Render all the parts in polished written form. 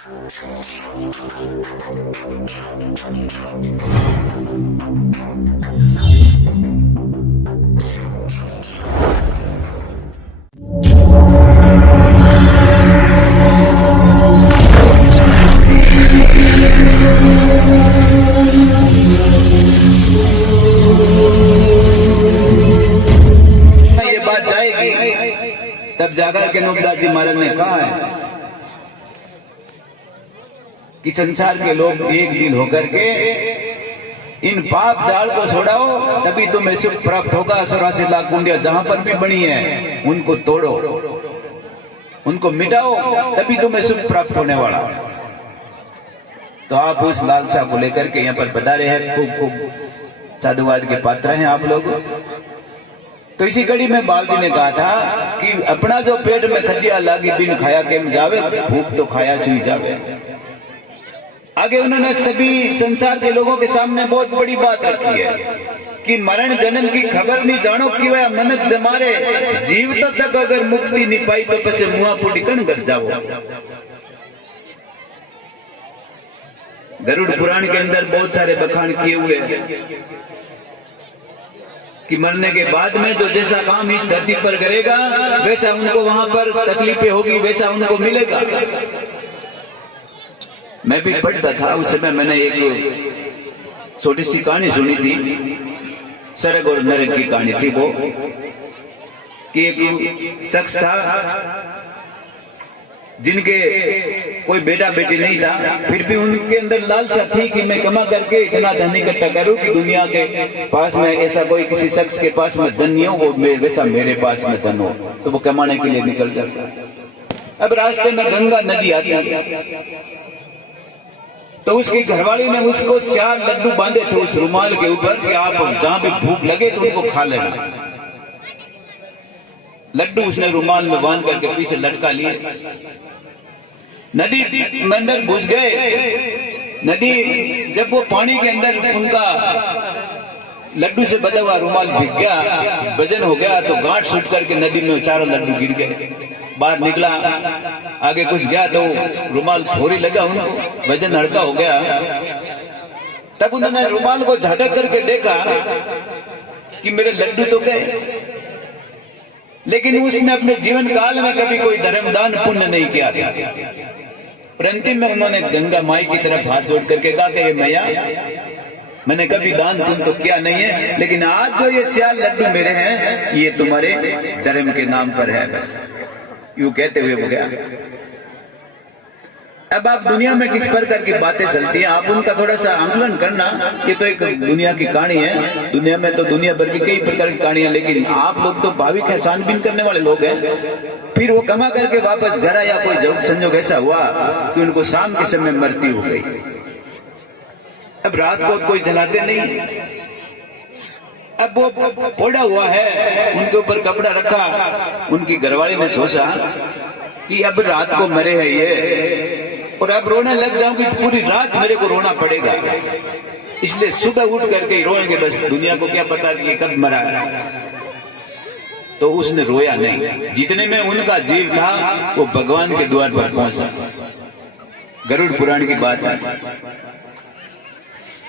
ये बात जाएगी तब जाकर के नोकदास जी महाराज ने कहा है कि संसार के लोग एक दिल होकर के इन पाप जाल को छोड़ाओ, तभी तुम्हें सुख प्राप्त होगा। 84 लाख कुंडिया जहां पर भी बनी है उनको तोड़ो, उनको मिटाओ, तभी तुम्हें सुख प्राप्त होने वाला। तो आप उस लालसा को लेकर के यहाँ पर बता रहे हैं, खूब खूब साधुवाद के पात्र हैं आप लोग। तो इसी कड़ी में बाबू जी ने कहा था कि अपना जो पेट में खदिया लागी बिन खाया केम जावे, भूख तो खाया सी जावे। आगे उन्होंने सभी संसार के लोगों के सामने बहुत बड़ी बात रखी है कि मरण जन्म की खबर नहीं जानो कि वह मनक जमारे, जीव तक अगर मुक्ति नहीं पाई तो पसे मुआ पुटी कण कर जाओ। गरुड़ पुराण के अंदर बहुत सारे बखान किए हुए हैं कि मरने के बाद में जो जैसा काम इस धरती पर करेगा वैसा उनको वहां पर तकलीफें होगी, वैसा उनको मिलेगा। मैं भी पढ़ता था उस समय, मैंने एक छोटी सी कहानी सुनी थी, स्वर्ग और नरक की कहानी थी वो, कि एक शख्स था जिनके कोई बेटा बेटी नहीं था, फिर भी उनके अंदर लालसा थी कि मैं कमा करके इतना धन इकट्ठा करूं कि दुनिया के पास में ऐसा कोई किसी शख्स के पास में धन नहीं हो वो वैसा मेरे पास में धन हो। तो वो कमाने के लिए निकल जाता। अब रास्ते में गंगा नदी आती है तो उसकी घरवाली ने उसको 4 लड्डू बांधे थे उस रुमाल के ऊपर कि आप जहां भी भूख लगे तो उनको खा लेना। लड्डू उसने रुमाल में बांध करके पीछे लटका लिए, नदी में अंदर घुस गए। नदी जब वो पानी के अंदर उनका लड्डू से बंधा हुआ रुमाल भीग गया, वजन हो गया तो गांठ छूट करके नदी में 4 लड्डू गिर गए। बाहर निकला, आगे कुछ गया तो रुमाल फोरी लगा, उनको वजन हल्का हो गया। तब उन्होंने रुमाल को झटक करके देखा कि मेरे लड्डू तो गए, लेकिन उसने अपने जीवन काल में कभी कोई धर्मदान पुण्य नहीं किया था। परंतु में उन्होंने गंगा माई की तरफ हाथ जोड़ करके कहा कि मैया मैंने कभी दान पुण्य तो किया नहीं है, लेकिन आज जो ये 4 लड्डू मेरे हैं ये तुम्हारे धर्म के नाम पर है। बस यूं कहते हुए वो गया। अब आप दुनिया में किस प्रकार की बातें चलती हैं आप उनका थोड़ा सा आंकलन करना। ये तो एक दुनिया की कहानी है, दुनिया में तो दुनिया भर की कई प्रकार की कहानियां, लेकिन आप लोग तो भाविक है, छानबीन करने वाले लोग हैं। फिर वो कमा करके वापस घर आया, कोई संजोग ऐसा हुआ कि उनको शाम के समय मृत्यु हो गई। अब रात को कोई जलाते नहीं, अब वो पोड़ा हुआ है, उनके ऊपर कपड़ा रखा। उनकी घरवाली ने सोचा कि अब रात को मरे है ये और अब रोने लग जाऊंगी तो पूरी रात मेरे को रोना पड़ेगा, इसलिए सुबह उठ करके ही रोएंगे, बस दुनिया को क्या पता कि कब मरा। तो उसने रोया नहीं। जितने में उनका जीव था वो भगवान के द्वार पर पहुंचा। गरुड़ पुराण की बात है।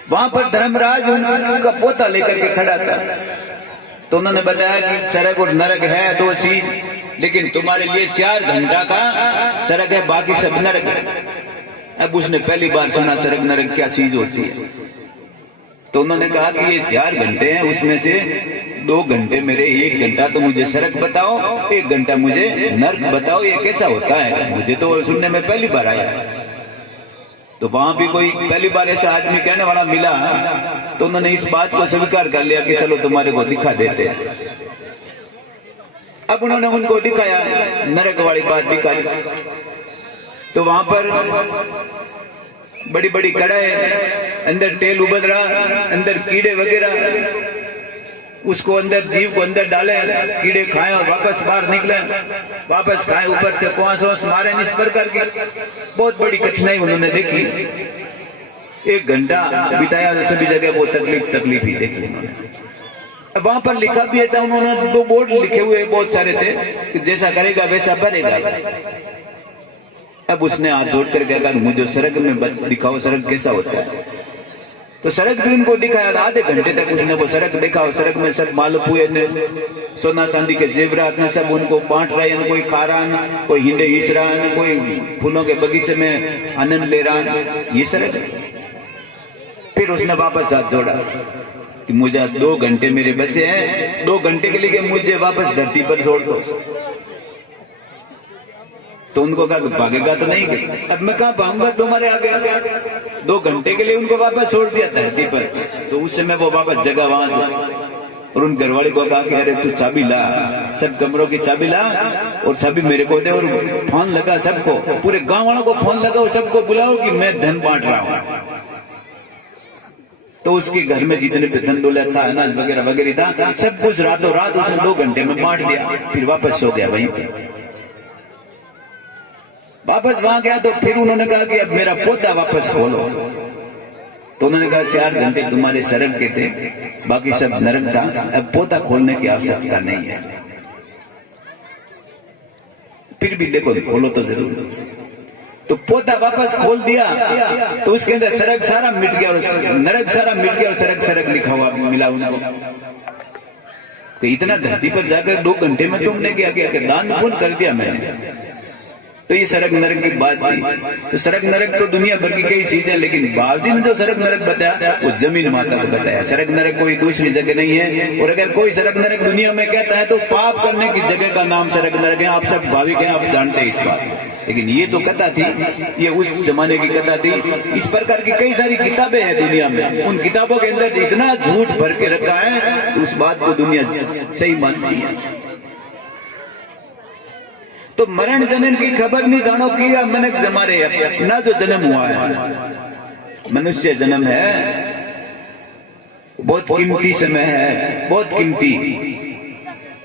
वहां पर धर्मराज उनका पोता लेकर के खड़ा था, तो उन्होंने बताया कि स्वर्ग और नरक है 2 चीज, लेकिन तुम्हारे लिए 4 घंटा का स्वर्ग है, बाकी सब नरक है। अब उसने पहली बार सुना स्वर्ग नरक क्या चीज होती है। तो उन्होंने कहा कि ये 4 घंटे हैं, उसमें से 2 घंटे मेरे, 1 घंटा तो मुझे स्वर्ग बताओ, 1 घंटा मुझे नरक बताओ, ये कैसा होता है, मुझे तो सुनने में पहली बार आया। तो वहां भी कोई पहली बार ऐसा आदमी कहने वाला मिला, तो उन्होंने इस बात को स्वीकार कर लिया कि चलो तुम्हारे को दिखा देते हैं। अब उन्होंने उनको दिखाया, नरक वाली बात दिखाई। तो वहां पर बड़ी बड़ी कड़ाई, अंदर तेल उबल रहा, अंदर कीड़े वगैरह, उसको अंदर जीव को अंदर डाले, कीड़े खाए और वापस बाहर निकले, वापस खाए, ऊपर से कोस मारे। इस प्रकार की बहुत बड़ी कठिनाई उन्होंने देखी। 1 घंटा बिताया, सभी जगह वो तकलीफ ही देखी उन्होंने। अब वहां पर लिखा भी ऐसा, उन्होंने 2 बोर्ड लिखे हुए बहुत सारे थे कि जैसा करेगा वैसा भरेगा। अब उसने हाथ जोड़ कर कहा मुझे सड़क में दिखाओ सड़क कैसा होता है। तो सड़क भी उनको दिखाया, आधे घंटे तक उसने वो सड़क देखा। सड़क में सब मालपुए ने, सोना चांदी के जेवरात ने सब उनको बांट रहे हैं। कोई खा रहा, कोई हिंडे हिस रहा है, कोई फूलों के बगीचे में आनंद ले रहा है। ये सड़क। फिर उसने वापस हाथ जोड़ा कि मुझे 2 घंटे मेरे बचे हैं, 2 घंटे के लिए मुझे वापस धरती पर छोड़ दो। तो उनको कहा भागेगा तो नहीं गए। अब मैं कहां भागूंगा तुम्हारे आगे। 2 घंटे के लिए उनको वापस छोड़ दिया धरती पर। तो उस समय वो वापस जगह वहां से, और उन घरवाली को कहा कि अरे तू चाबी ला, सब कमरों की चाबी ला और चाबी मेरे को दे। और फोन लगा सबको, पूरे गांव वालों को फोन लगा और सबको बुलाओ कि मैं धन बांट रहा हूं। तो उसके घर में जितने भी धन दौलत था, अनाज वगैरह वगैरह था, सब कुछ रातों रात उसने 2 घंटे में बांट दिया। फिर वापस सो गया वहीं पे। वापस वहां गया तो फिर उन्होंने कहा कि अब मेरा पौधा वापस खोलो। तो उन्होंने कहा 4 घंटे तुम्हारे स्वर्ग के थे, बाकी सब नरक था, अब पौधा खोलने की आवश्यकता नहीं है। फिर भी देखो खोलो तो जरूर। तो पौधा वापस खोल दिया तो उसके अंदर स्वर्ग सारा मिट गया और नरक सारा मिट गया और स्वर्ग लिखा हुआ मिला उनको। तो इतना धरती पर जाकर 2 घंटे में तुमने क्या किया कि दान पुण्य कर दिया मैंने। तो ये स्वर्ग नरक की बात थी। तो स्वर्ग नरक तो दुनिया भर की कई चीजें, लेकिन बाबजी ने जो स्वर्ग नरक बताया वो जमीन माता को बताया। स्वर्ग नरक कोई दूसरी जगह नहीं है। और अगर कोई स्वर्ग नरक दुनिया में कहता है तो पाप करने की जगह का नाम स्वर्ग नरक है। आप सब भाविक हैं, आप जानते हैं इस बात। लेकिन ये तो कथा थी, ये उस जमाने की कथा थी। इस प्रकार की कई सारी किताबें हैं दुनिया में। उन किताबों के अंदर इतना झूठ भर के रखा है, उस बात को दुनिया सही मानती है। तो मरण जन्म की खबर नहीं जानो किया मनक जमारे ना जो जन्म हुआ है। मनुष्य जन्म है बहुत कीमती समय है, बहुत कीमती।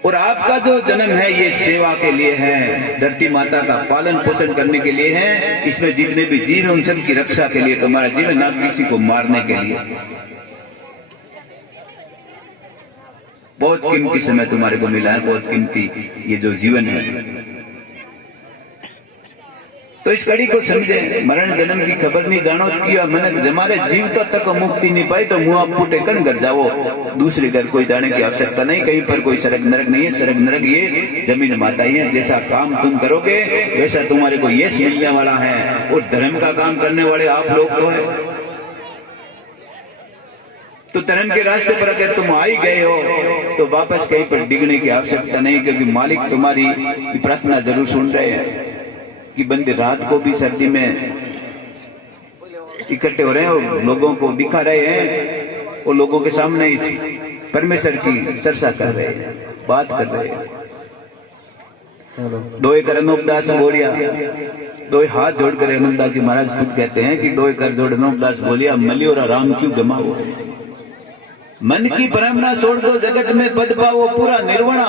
और आपका जो जन्म है ये सेवा के लिए है, धरती माता का पालन पोषण करने के लिए है। इसमें जितने भी जीव हैं उन सब की रक्षा के लिए तुम्हारा जीवन, ना किसी को मारने के लिए। बहुत कीमती समय तुम्हारे को मिला है, बहुत कीमती ये जो जीवन है। तो इस कड़ी को समझे। मरण जन्म की खबर नहीं जानो किया मनक जमारे, जीव तो तक मुक्ति नहीं पाई तो मुंह फूटे कन घर जाओ, दूसरे घर कोई जाने की आवश्यकता नहीं। कहीं पर कोई स्वर्ग नरक नहीं है। स्वर्ग नरक ये जमीन माता ही है। जैसा काम तुम करोगे वैसा तुम्हारे को यश मिलने वाला है। और धर्म का काम करने वाले आप लोग तो है। तो धर्म के रास्ते पर अगर तुम आ ही गए हो तो वापस कहीं पर डिगने की आवश्यकता नहीं, क्योंकि मालिक तुम्हारी प्रार्थना जरूर सुन रहे हैं कि बंदे रात को भी सर्दी में इकट्ठे हो रहे हैं और लोगों को दिखा रहे हैं और लोगों के सामने इस परमेश्वर की चर्चा कर रहे हैं, बात कर रहे हैं। दोए कर अनूपदास बोलिया, दोए हाथ जोड़कर अनूपदास जी महाराज खुद कहते हैं कि दोए कर जोड़ अनूपदास बोलिया, मलियो राम क्यों गमाओ। मन की परमना छोड़ दो, जगत में पद पाओ पूरा निर्वणा।